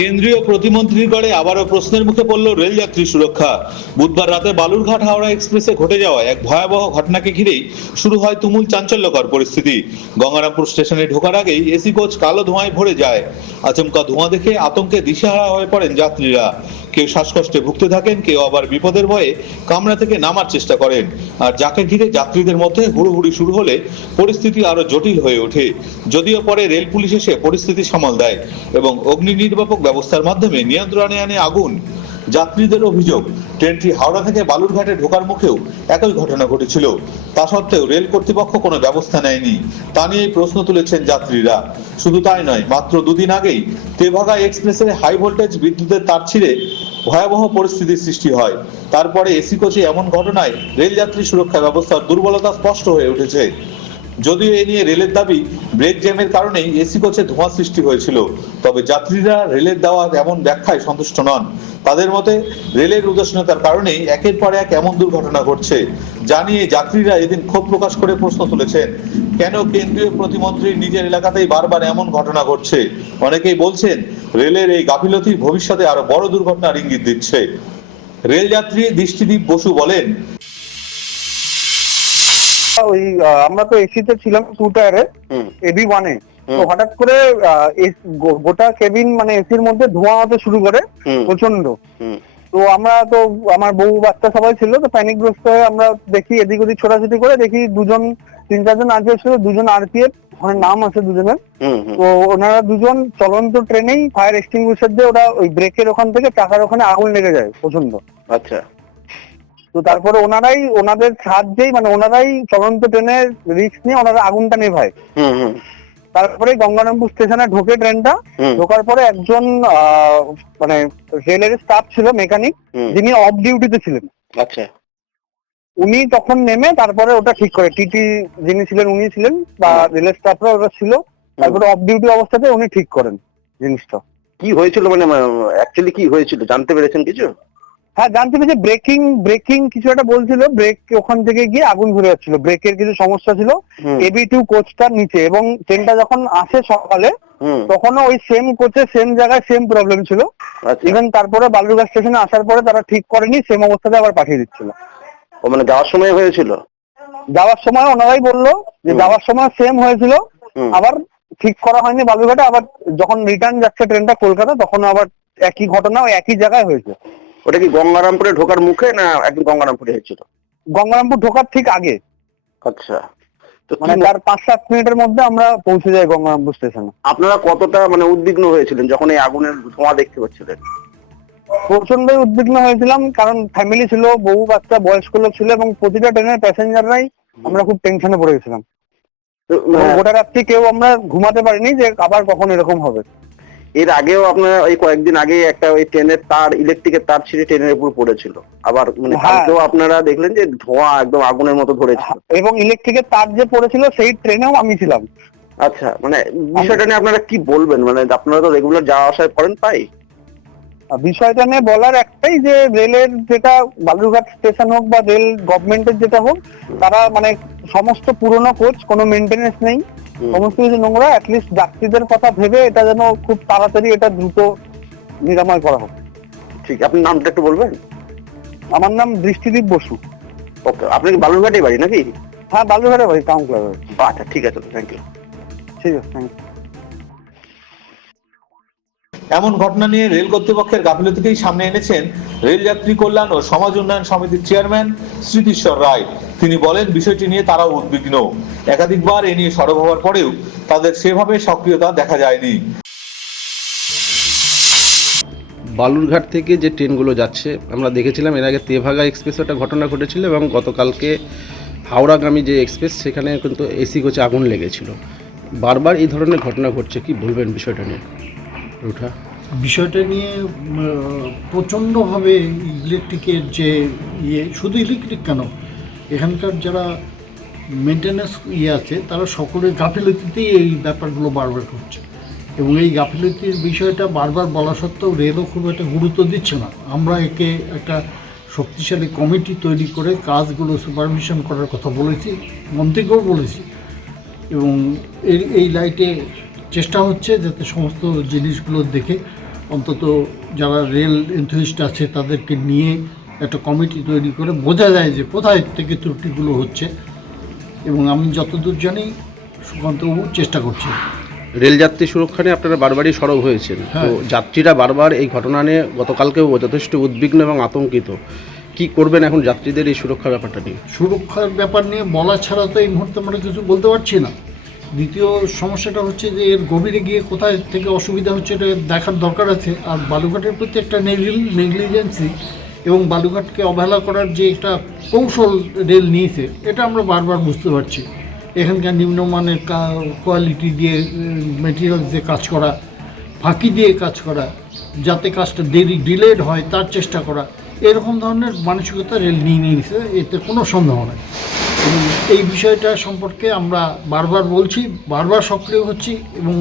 কেন্দ্রীয় প্রতিমন্ত্রীর গড়ে আবারও প্রশ্নের মুখে পড়ল রেলযাত্রী সুরক্ষা। বুধবার রাতে বালুরঘাট হাওড়া এক্সপ্রেসে ঘটে যাওয়া এক ভয়াবহ ঘটনাকে ঘিরেই শুরু হয় তুমুল চাঞ্চল্যকর পরিস্থিতি। গঙ্গারামপুর স্টেশনে ঢোকার আগেই এসি কোচ কালো ধোঁয়ায় ভরে যায়। আচমকা ধোঁয়া দেখে আতঙ্কে দিশেহারা হয়ে পড়েন যাত্রীরা। কেউ শ্বাসকষ্টে ভুগতে থাকেন, কেউ আবার বিপদের ভয়ে কামরা থেকে নামার চেষ্টা করেন। আর যাকে ঘিরে যাত্রীদের মধ্যে হুড়োহুড়ি শুরু হলে পরিস্থিতি আরো জটিল হয়ে ওঠে। যদিও পরে রেল পুলিশ এসে পরিস্থিতি সামাল দেয় এবং অগ্নি নির্বাপক ব্যবস্থার মাধ্যমে নিয়ন্ত্রণে আনে আগুন। যাত্রীদের অভিযোগ, ট্রেনটি হাওড়া থেকে বালুরঘাটে ঢোকার মুখেও একই ঘটনা ঘটেছিল। তা সত্ত্বেও রেল কর্তৃপক্ষ কোনো ব্যবস্থা নেয়নি। তা নিয়েই প্রশ্ন তুলেছেন যাত্রীরা। শুধু তাই নয়, মাত্র দুদিন আগেই তেভাগা এক্সপ্রেসের হাই ভোল্টেজ বিদ্যুতের তার ছিঁড়ে ভয়াবহ পরিস্থিতির সৃষ্টি হয়। তারপরে এসি কোচে এমন ঘটনায় রেলযাত্রী সুরক্ষা ব্যবস্থার দুর্বলতা স্পষ্ট হয়ে উঠেছে। যদিও এ নিয়ে রেলের দাবি, ব্রেক জ্যামের কারণেই এসি কোচে ধোঁয়া সৃষ্টি হয়েছিল। তবে যাত্রীরা রেলের দেওয়া এমন ব্যাখ্যায় সন্তুষ্ট নন। তাদের মতে রেলের উদাসীনতার কারণেই একের পর এক এমন দুর্ঘটনা ঘটছে। জানিয়ে যাত্রীরা এদিন ক্ষোভ প্রকাশ করে প্রশ্ন তুলেছেন, কেন কেন্দ্রীয় প্রতিমন্ত্রীর নিজের এলাকাতেই বারবার এমন ঘটনা ঘটছে। অনেকেই বলছেন, রেলের এই গাফিলতি ভবিষ্যতে আরো বড় দুর্ঘটনার ইঙ্গিত দিচ্ছে। রেলযাত্রী দৃষ্টিদীপ বসু বলেন, ওই আমরা তো এসিতে ছিলাম 2 টায়ারে AB1-এ। তো হঠাৎ করে গোটা কেবিন মানে এসির মধ্যে ধোঁয়া হতে শুরু করে প্রচন্ড। তো আমরা তো আমার বউ বাচ্চা সবাই ছিল, তো প্যানিকগ্রস্ত হয়ে আমরা দেখি এদিক ওদিক ছোটাছুটি করে দেখি 3-4 জন আরপিএফ ছিল, 2জন আরপিএফ, ওখানে নাম আছে দুজনের। তো ওনারা দুজন চলন্ত ট্রেনেই ফায়ার এক্সটিংগুইশার দিয়ে ওরা ওই ব্রেকের ওখান থেকে চাকার ওখানে আগুন লেগে যায় প্রচন্ড। আচ্ছা। তো তারপরে ওনাদের সাহায্যেই মানে ওনারাই চলন্ত ট্রেনের রিস্ক নিয়ে ওনারা আগুনটা নেভায়। তারপরে গঙ্গারামপুর স্টেশনে ঢোকে ট্রেনটা। ঢোকার পরে একজন মানে রেলের স্টাফ ছিল, মেকানিক, যিনি অফ ডিউটিতে ছিলেন। আচ্ছা। উনি তখন নেমে তারপরে ওটা ঠিক করে, টিটি যিনি ছিলেন উনি ছিলেন বা রেলের স্টাফরা ওরা ছিল। তারপরে অফ ডিউটি অবস্থাতে উনি ঠিক করেন জিনিসটা। কি হয়েছিল মানে অ্যাকচুয়ালি কি হয়েছিল জানতে পেরেছেন কিছু? হ্যাঁ, জানতে পেরেছি। ব্রেকিং কিছু একটা বলছিল, ব্রেক ওখান থেকে গিয়ে আগুন ধরে যাচ্ছিল, ব্রেকের কিছু সমস্যা ছিল AB2 কোচটার নিচে। এবং ট্রেনটা যখন আসে সকালে তখনও ওই সেম কোচে সেম জায়গায় সেম প্রবলেম ছিল। ইভেন তারপরে বালুরঘাট স্টেশনে আসার পরে তারা ঠিক করেনি, সেম অবস্থাতে আবার পাঠিয়ে দিচ্ছিল। ও মানে যাওয়ার সময় হয়েছিল? যাওয়ার সময় ওনারাই বললো যে যাওয়ার সময় সেম হয়েছিল, আবার ঠিক করা হয়নি বালুরঘাটে। আবার যখন রিটার্ন যাচ্ছে ট্রেনটা কলকাতা, তখন আবার একই ঘটনা ওই একই জায়গায় হয়েছে। ওটা কি গঙ্গারামপুরে ঢোকার মুখে না একদম গঙ্গারামপুরে হয়েছিল? গঙ্গারামপুর ঢোকার ঠিক আগে। আচ্ছা। তো মানে তার 5-7 মিনিটের মধ্যে আমরা পৌঁছে যাই গঙ্গারামপুর স্টেশনে। আপনারা কতটা মানে উদ্বিগ্ন হয়েছিলেন যখন এই আগুনের ধোঁয়া দেখতে পাচ্ছিলেন? প্রচন্ডই উদ্বিগ্ন হয়েছিলাম, কারণ ফ্যামিলি ছিল, বউ বাচ্চা বয়স্ক লোক ছিল এবং প্রতিটা ট্রেনের প্যাসেঞ্জাররাই আমরা খুব টেনশনে পড়ে গেছিলাম। গোটা রাত্রি কেউ আমরা ঘুমাতে পারিনি যে আবার কখন এরকম হবে। এর আগেও আপনারা এই কয়েকদিন আগে একটা ওই ট্রেনের তার, ইলেকট্রিকের তার ছিঁড়ে ট্রেনের উপর পড়েছিল। আবার মানে কালকেও আপনারা দেখলেন যে ধোঁয়া একদম আগুনের মতো ধরেছিল। এবং ইলেকট্রিকের তার যে পড়েছিল সেই ট্রেনেও আমি ছিলাম। আচ্ছা, মানে বিষয়টা নিয়ে আপনারা কি বলবেন? মানে আপনারা তো রেগুলার যাওয়া আসায় করেন, তাই বিষয়টা নিয়ে বলার একটাই যে রেলের যেটা বালুরঘাট স্টেশন হোক বা রেল গভর্নমেন্টের যেটা হোক, তারা মানে সমস্ত পুরনো কোচ, কোনো মেনটেনেন্স নেই, সমস্ত কিছু নোংরা। অ্যাটলিস্ট যাত্রীদের কথা ভেবে এটা যেন খুব তাড়াতাড়ি এটা দ্রুত নিরাময় করা হোক। ঠিক। আপনার নামটা একটু বলবেন? আমার নাম দৃষ্টিদীপ বসু। ওকে। আপনি কি বালুরঘাটেই বাড়ি নাকি? হ্যাঁ, বালুরঘাটে বাড়ি, টাউন ক্লাবে। আচ্ছা, ঠিক আছে, থ্যাংক ইউ। ঠিক আছে, থ্যাংক ইউ। এমন ঘটনা নিয়ে রেল কর্তৃপক্ষের গাফিলতিকেই সামনে এনেছেন রেলযাত্রী কল্যাণ ও সমাজ উন্নয়ন সমিতির চেয়ারম্যান স্মৃতিশ্বর রায়। তিনি বলেন, বিষয়টি নিয়ে তারাও উদ্বিগ্ন। একাধিকবার এ নিয়ে সরব হওয়ার পরেও তাদের সেভাবে সক্রিয়তা দেখা যায়নি। বালুরঘাট থেকে যে ট্রেনগুলো যাচ্ছে আমরা দেখেছিলাম, এর আগে তেভাগা এক্সপ্রেস একটা ঘটনা ঘটেছিল এবং গতকালকে হাওড়াগামী যে এক্সপ্রেস সেখানে কিন্তু এসি কোচে আগুন লেগেছিল। বারবার এই ধরনের ঘটনা ঘটছে, কি বলবেন বিষয়টা নিয়ে? বিষয়টা নিয়ে প্রচণ্ডভাবে ইলেকট্রিকের যে শুধু ইলেকট্রিক কেন, এখানকার যারা মেনটেন্যান্স আছে তারা সকলের গাফিলতিতেই এই ব্যাপারগুলো বারবার ঘটছে। এবং এই গাফিলতির বিষয়টা বারবার বলা সত্ত্বেও রেলও খুব একটা গুরুত্ব দিচ্ছে না। আমরা একে একটা শক্তিশালী কমিটি তৈরি করে কাজগুলো সুপারভিশন করার কথা বলেছি, মন্ত্রীকেও বলেছি। এবং এই লাইটে চেষ্টা হচ্ছে যাতে সমস্ত জিনিসগুলো দেখে অন্তত যারা রেল এনথুইস্ট আছে তাদেরকে নিয়ে একটা কমিটি তৈরি করে বোঝা যায় যে কোথায় থেকে ত্রুটিগুলো হচ্ছে, এবং আমি যতদূর জানি সুকান্তবাবু চেষ্টা করছেন। রেলযাত্রী সুরক্ষা নিয়ে আপনারা বারবারই সরব হয়েছেন, তো হ্যাঁ। যাত্রীরা বারবার এই ঘটনা নিয়ে গতকালকেও যথেষ্ট উদ্বিগ্ন এবং আতঙ্কিত। কি করবেন এখন যাত্রীদের এই সুরক্ষা ব্যাপারটা নিয়ে? সুরক্ষার ব্যাপার নিয়ে বলা ছাড়া তো এই মুহূর্তে আমরা কিছু বলতে পারছি না। দ্বিতীয় সমস্যাটা হচ্ছে যে এর গভীরে গিয়ে কোথায় থেকে অসুবিধা হচ্ছে এটা দেখার দরকার আছে। আর বালুঘাটের প্রতি একটা নেগলিজেন্সি এবং বালুঘাটকে অবহেলা করার যে একটা কৌশল রেল নিয়েছে, এটা আমরা বারবার বুঝতে পারছি। এখানকার নিম্নমানের কোয়ালিটি দিয়ে মেটেরিয়ালস দিয়ে কাজ করা, ফাঁকি দিয়ে কাজ করা, যাতে কাজটা ডিলেড হয় তার চেষ্টা করা, এরকম ধরনের মানসিকতা রেল নিয়ে নিয়েছে, এতে কোনো সন্দেহ নেই। এবং এই বিষয়টা সম্পর্কে আমরা বারবার বলছি, বারবার সক্রিয় হচ্ছি, এবং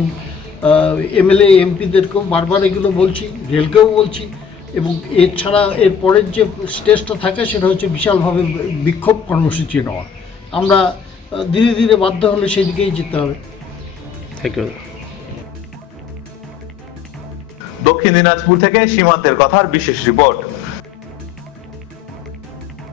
এমএলএ এমপিদেরকেও বারবার এগুলো বলছি, রেলকেও বলছি। এবং এছাড়া এর পরের যে স্টেজটা থাকে সেটা হচ্ছে বিশালভাবে বিক্ষোভ কর্মসূচি নেওয়া। আমরা ধীরে ধীরে বাধ্য হলে সেই দিকেই যেতে হবে। Thank you. দক্ষিণ দিনাজপুর থেকে সীমান্তের কথার বিশেষ রিপোর্ট।